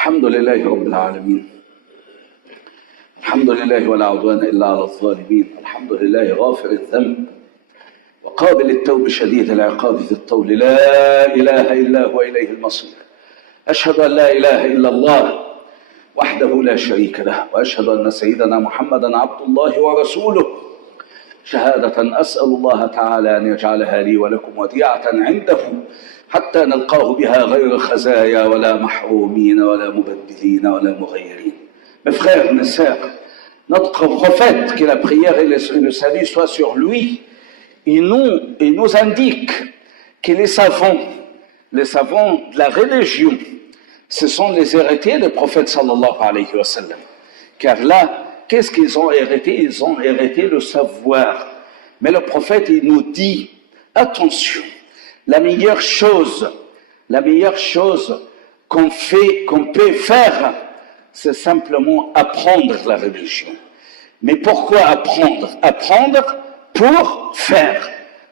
الحمد لله رب العالمين. الحمد لله ولا عدوان إلا على الظالمين. الحمد لله غافر الذنب وقابل التوب شديد العقاب ذي الطول. لا إله إلا هو إليه المصير. أشهد أن لا إله إلا الله وحده لا شريك له، وأشهد أن سيدنا محمدا عبد الله ورسوله شهادة أسأل الله تعالى أن يجعلها لي ولكم وديعة عنده حتى نلقاه بها غير خزايا ولا محرومين ولا مبدلين ولا مغيرين. Mes frères, mes sœurs, notre prophète, que la prière et le salut soient sur lui, il nous indique que les savants de la religion, ce sont les héritiers du prophète sallallahu alayhi wa sallam. Car là, qu'est-ce qu'ils ont hérité? Ils ont hérité le savoir. Mais le prophète, il nous dit, attention, la meilleure chose qu'on peut faire, c'est simplement apprendre la religion. Mais pourquoi apprendre? Apprendre pour faire,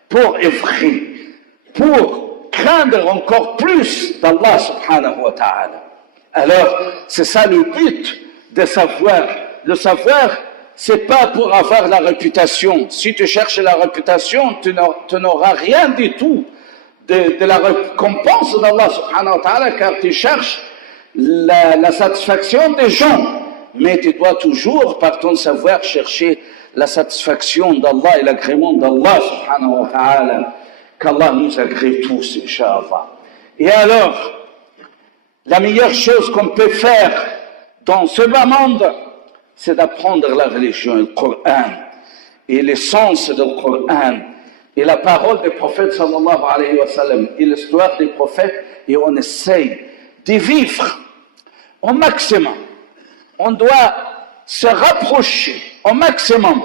pour œuvrer, pour craindre encore plus d'Allah subhanahu wa ta'ala. Alors, c'est ça le but de savoir. Le savoir, c'est pas pour avoir la réputation. Si tu cherches la réputation, tu n'auras rien du tout de la récompense d'Allah subhanahu wa ta'ala, car tu cherches la satisfaction des gens. Mais tu dois toujours, par ton savoir, chercher la satisfaction d'Allah et l'agrément d'Allah subhanahu wa ta'ala. Qu'Allah nous agrée tous, incha'Allah. Et alors, la meilleure chose qu'on peut faire dans ce bas monde, c'est d'apprendre la religion, le Coran, et l'essence du Coran, et la parole des prophètes sallallahu alayhi wa sallam, et l'histoire des prophètes, et on essaye de vivre au maximum. On doit se rapprocher au maximum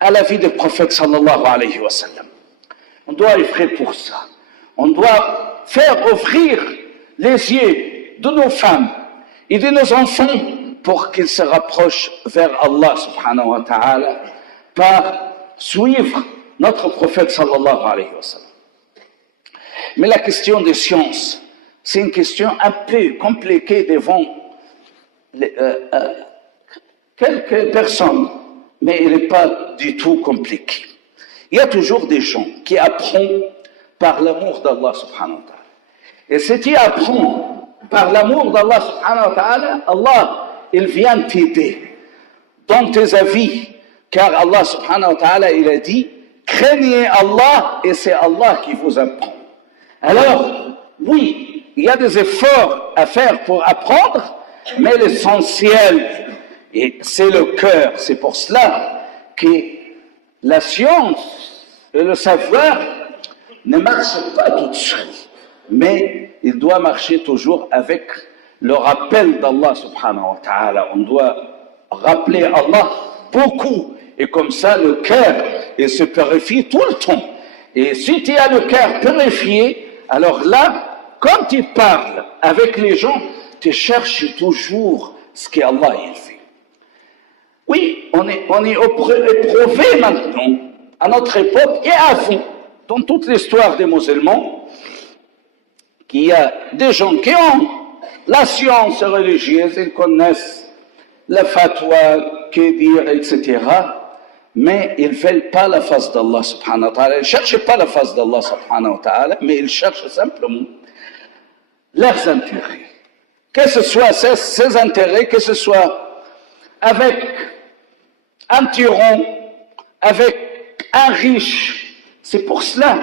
à la vie des prophètes sallallahu alayhi wa sallam. On doit œuvrer pour ça. On doit faire ouvrir les yeux de nos femmes et de nos enfants pour qu'ils se rapprochent vers Allah subhanahu wa ta'ala par suivre notre prophète sallallahu alayhi wa sallam. Mais la question des sciences, c'est une question un peu compliquée devant quelques personnes, mais elle n'est pas du tout compliquée. Il y a toujours des gens qui apprennent par l'amour d'Allah subhanahu wa ta'ala. Et si tu apprends par l'amour d'Allah subhanahu wa ta'ala, Allah, il vient t'aider dans tes avis, car Allah subhanahu wa ta'ala, il a dit, craignez Allah et c'est Allah qui vous apprend. Alors, oui, il y a des efforts à faire pour apprendre, mais l'essentiel, c'est le cœur. C'est pour cela que la science et le savoir ne marchent pas tout seul, mais il doit marcher toujours avec le rappel d'Allah subhanahu wa ta'ala. On doit rappeler Allah beaucoup, et comme ça le cœur il se purifie tout le temps. Et si tu as le cœur purifié, alors là, quand tu parles avec les gens, tu cherches toujours ce qu'Allah il fait. Oui, on est éprouvé maintenant, à notre époque et avant, dans toute l'histoire des musulmans, qu'il y a des gens qui ont la science religieuse, ils connaissent la fatwa, que dire, etc. Mais ils ne veulent pas la face d'Allah subhanahu wa ta'ala. Ils ne cherchent pas la face d'Allah subhanahu wa ta'ala, mais ils cherchent simplement leurs intérêts. Que ce soit ces intérêts, que ce soit avec un tyran, avec un riche. C'est pour cela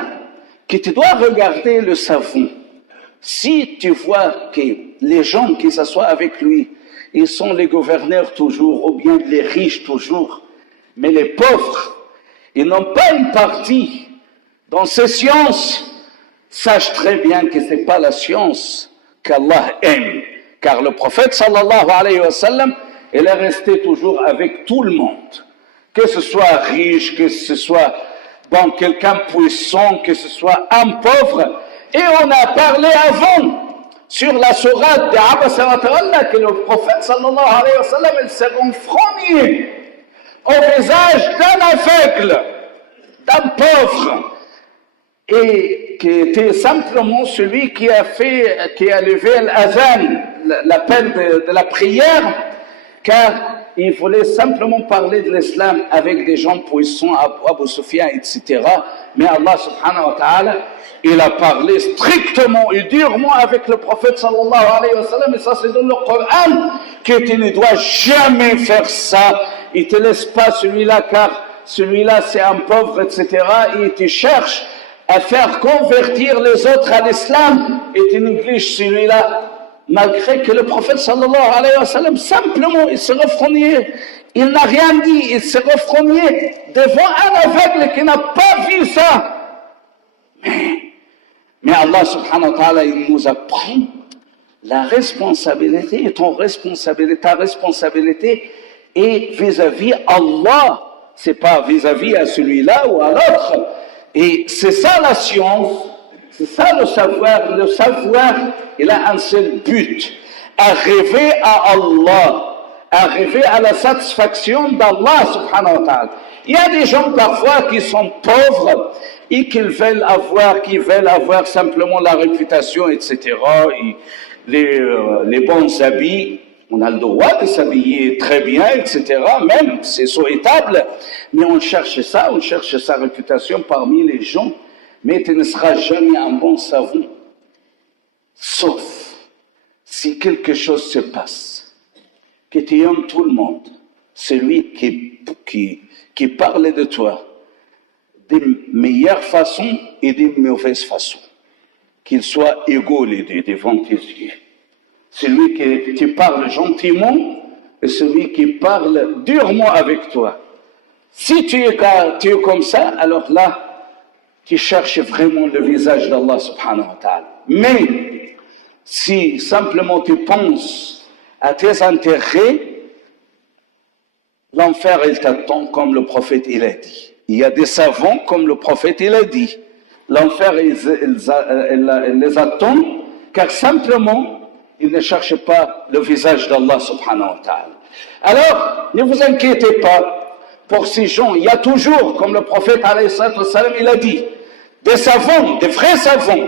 que tu dois regarder le savant. Si tu vois que les gens qui s'assoient avec lui, ils sont les gouverneurs toujours, ou bien les riches toujours, mais les pauvres, ils n'ont pas une partie dans ces sciences, sache très bien que ce n'est pas la science qu'Allah aime. Car le prophète sallallahu alayhi wa sallam, il est resté toujours avec tout le monde. Que ce soit riche, que ce soit quelqu'un puissant, que ce soit un pauvre. Et on a parlé avant sur la sourate de Abasa wa Tawalla que le prophète sallallahu alayhi wa sallam, il s'est renfrogné au visage d'un aveugle, d'un pauvre, et qui était simplement celui qui a levé l'azan, l'appel de la prière, car il voulait simplement parler de l'islam avec des gens puissants, Abu Sufyan, etc. Mais Allah subhanahu wa ta'ala, il a parlé strictement et durement avec le prophète sallallahu alayhi wa sallam, et ça c'est dans le Coran, que tu ne dois jamais faire ça. Il ne te laisse pas celui-là, car celui-là c'est un pauvre, etc. Et tu cherches à faire convertir les autres à l'islam, et tu négliges celui-là. Malgré que le prophète sallallahu alayhi wa sallam, simplement, il se refrognait. Il n'a rien dit, il se refrognait devant un aveugle qui n'a pas vu ça. Mais Allah subhanahu wa ta'ala, il nous apprend la responsabilité, et ta responsabilité est vis-à-vis Allah. C'est pas vis-à-vis à celui-là ou à l'autre. Et c'est ça la science. C'est ça le savoir. Le savoir, il a un seul but. Arriver à Allah. Arriver à la satisfaction d'Allah subhanahu wa ta'ala. Il y a des gens parfois qui sont pauvres et qui veulent avoir simplement la réputation, etc. Et les bons habits. On a le droit de s'habiller très bien, etc. Même, c'est souhaitable. Mais on cherche ça, on cherche sa réputation parmi les gens. Mais tu ne seras jamais un bon savant, sauf si quelque chose se passe, que tu aimes tout le monde, celui qui parle de toi des meilleures façons et des mauvaises façons, qu'ils soient égaux les deux devant tes yeux. Celui qui parle gentiment et celui qui parle durement avec toi. Si tu es comme ça, alors là, tu cherches vraiment le visage d'Allah subhanahu wa ta'ala. Mais, si simplement tu penses à tes intérêts, l'enfer il t'attend comme le prophète il a dit. Il y a des savants comme le prophète il a dit. L'enfer il les attend car simplement ils ne cherchent pas le visage d'Allah subhanahu wa ta'ala. Alors, ne vous inquiétez pas pour ces gens. Il y a toujours, comme le prophète alayhi salatu wassalam, il a dit, des savants, des vrais savants,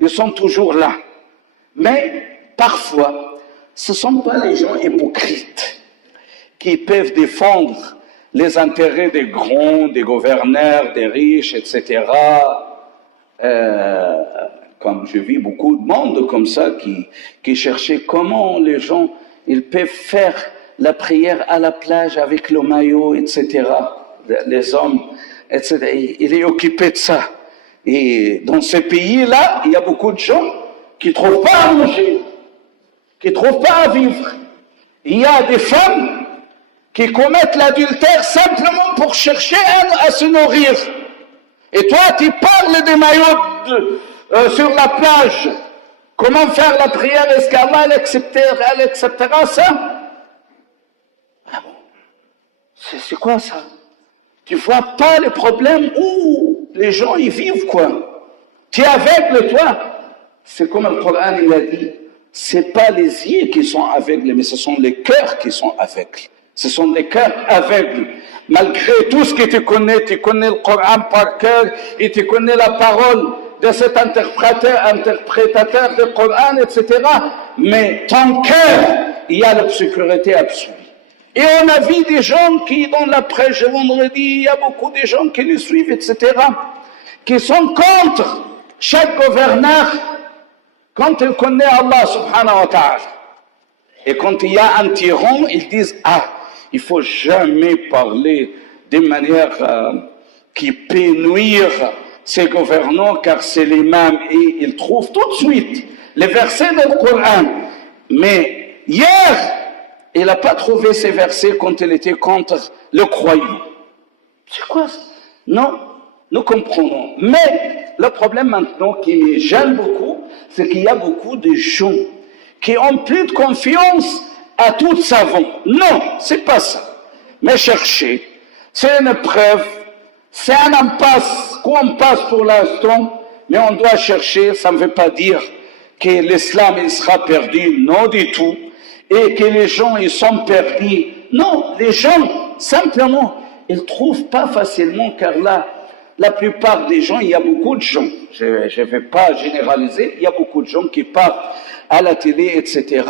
ils sont toujours là. Mais parfois, ce ne sont pas les gens hypocrites qui peuvent défendre les intérêts des grands, des gouverneurs, des riches, etc. Comme je vis beaucoup de monde comme ça qui cherchait comment les gens ils peuvent faire la prière à la plage avec le maillot, etc. Les hommes, etc. Il est occupé de ça. Et dans ces pays-là, il y a beaucoup de gens qui ne trouvent pas à manger, qui ne trouvent pas à vivre. Il y a des femmes qui commettent l'adultère simplement pour chercher à se nourrir. Et toi, tu parles des maillots sur la plage. Comment faire la prière? Est-ce qu'Allah elle acceptera ça? Ah bon? C'est quoi ça? Tu vois pas les problèmes où les gens y vivent, quoi. Tu es aveugle, toi. C'est comme le Coran, il a dit, c'est pas les yeux qui sont aveugles, mais ce sont les cœurs qui sont aveugles. Ce sont les cœurs aveugles. Malgré tout ce que tu connais le Coran par cœur, et tu connais la parole de cet interprétateur du Coran, etc. Mais ton cœur, il y a l'obscurité absolue. Et on a vu des gens qui, dans la prêche vendredi, il y a beaucoup de gens qui les suivent, etc., qui sont contre chaque gouverneur quand il connaît Allah subhanahu wa ta'ala. Et quand il y a un tyran, ils disent, il ne faut jamais parler de manière qui peut nuire ces gouvernants, car c'est l'imam, et ils trouvent tout de suite les versets du Coran. Mais hier, il n'a pas trouvé ces versets quand il était contre le croyant. C'est quoi ça? Non, nous comprenons. Mais le problème maintenant qui me gêne beaucoup, c'est qu'il y a beaucoup de gens qui ont plus de confiance à tout savant. Non, c'est pas ça. Mais chercher, c'est une preuve, c'est un impasse qu'on passe pour l'instant, mais on doit chercher. Ça ne veut pas dire que l'islam il sera perdu, non du tout, et que les gens ils sont perdus. Non, les gens simplement ils trouvent pas facilement, car là, la plupart des gens, il y a beaucoup de gens, je ne vais pas généraliser, il y a beaucoup de gens qui partent à la télé, etc.,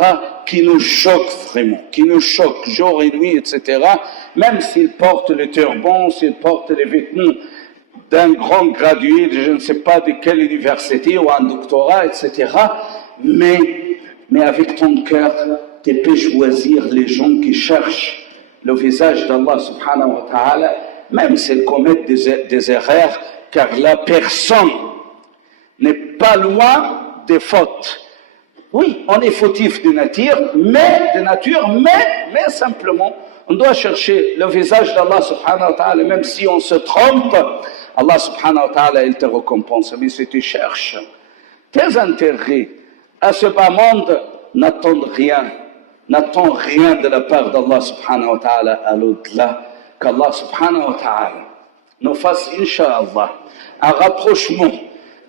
qui nous choquent vraiment, qui nous choquent jour et nuit, etc., même s'ils portent le turban, s'ils portent les vêtements d'un grand gradué, de je ne sais pas de quelle université ou un doctorat, etc., mais avec ton cœur, tu peux choisir les gens qui cherchent le visage d'Allah subhanahu wa ta'ala, même s'ils commettent des erreurs, car la personne n'est pas loin des fautes. Oui, on est fautif de nature, mais simplement, on doit chercher le visage d'Allah subhanahu wa ta'ala, même si on se trompe, Allah subhanahu wa ta'ala, il te récompense. Mais si tu cherches tes intérêts à ce bas monde, n'attends rien de la part d'Allah subhanahu wa ta'ala à l'au-delà, qu'Allah subhanahu wa ta'ala nous fasse, incha'Allah, un rapprochement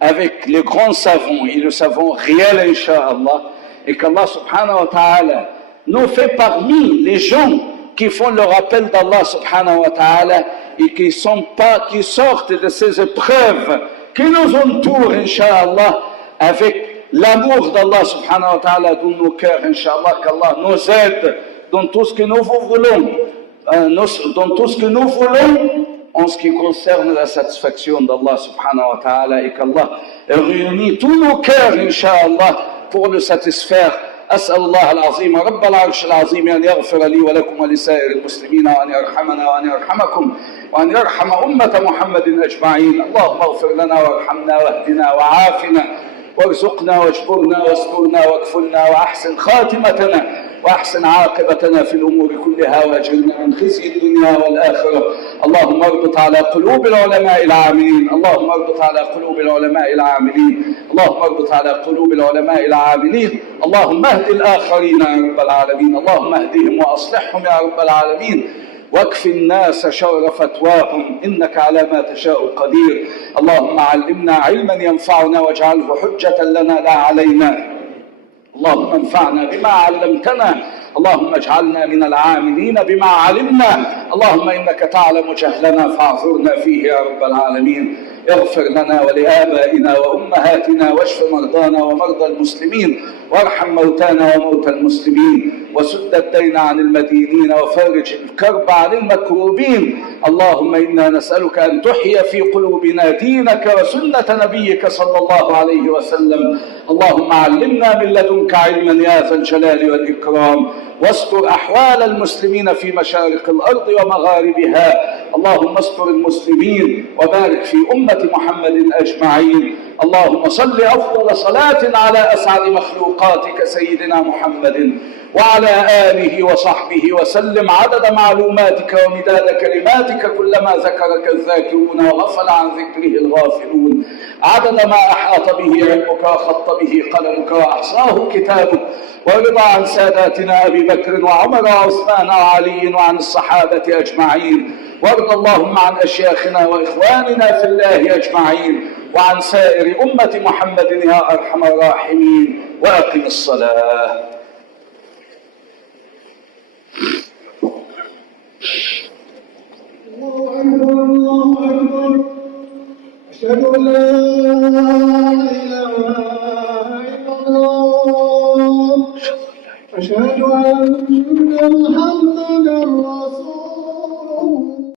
avec les grands savants et le savant réel, incha'Allah, et qu'Allah subhanahu wa ta'ala nous fait parmi les gens qui font le rappel d'Allah subhanahu wa ta'ala et qui sortent de ces épreuves qui nous entourent, incha'Allah, avec l'amour d'Allah subhanahu wa ta'ala dans nos cœurs, incha'Allah, qu'Allah nous aide dans tout ce que nous voulons, en ce qui concerne la satisfaction d'Allah subhanahu wa ta'ala, et qu'Allah réunit tous nos cœurs, incha'Allah, pour le satisfaire. أسأل الله العظيم رب العرش العظيم أن يغفر لي ولكم ولسائر المسلمين وأن يرحمنا وأن يرحمكم وأن يرحم أمة محمد أجمعين. اللهم اغفر لنا وارحمنا واهدنا وعافنا وارزقنا واجبرنا واسترنا واكفلنا وأحسن خاتمتنا وأحسن عاقبتنا في الأمور كلها وأجرنا من خزي الدنيا والآخرة. اللهم اربط على قلوب العلماء العاملين، اللهم اربط على قلوب العلماء العاملين، اللهم اربط على قلوب العلماء العاملين. اللهم اهد الآخرين يا رب العالمين، اللهم اهدهم وأصلحهم يا رب العالمين، واكف الناس شر فتواهم، إنك على ما تشاء قدير. اللهم علمنا علما ينفعنا واجعله حجة لنا لا علينا. اللهم انفعنا بما علمتنا، اللهم اجعلنا من العاملين بما علمنا. اللهم إنك تعلم جهلنا فاعذرنا فيه يا رب العالمين. اغفر لنا ولآبائنا وأمهاتنا واشف مرضانا ومرضى المسلمين وارحم موتانا وموتى المسلمين وسد الدين عن المدينين وفرج الكرب عن المكروبين. اللهم إنا نسألك أن تحيي في قلوبنا دينك وسنة نبيك صلى الله عليه وسلم. اللهم علمنا من لدنك علما يا ذا الجلال والإكرام، واستر أحوال المسلمين في مشارق الأرض ومغاربها. اللهم استر المسلمين وبارك في أمة محمد أجمعين. اللهم صل أفضل صلاة على أسعد مخلوقاتك سيدنا محمد وعلى آله وصحبه وسلم عدد معلوماتك ومداد كلماتك، كلما ذكرك الذاكرون وغفل عن ذكره الغافلون، عدد ما أحاط به علمك وخط به قلمك وأحصاه كتابك. وارض عن ساداتنا أبي بكر وعمر وعثمان وعلي وعن الصحابة أجمعين. وارض اللهم عن أشياخنا وإخواننا في الله أجمعين وعن سائر أمة محمد يا أرحم الراحمين. وأقم الصلاة. الله أكبر الله أكبر. أشهد أن لا إله إلا الله. أشهد أن محمدا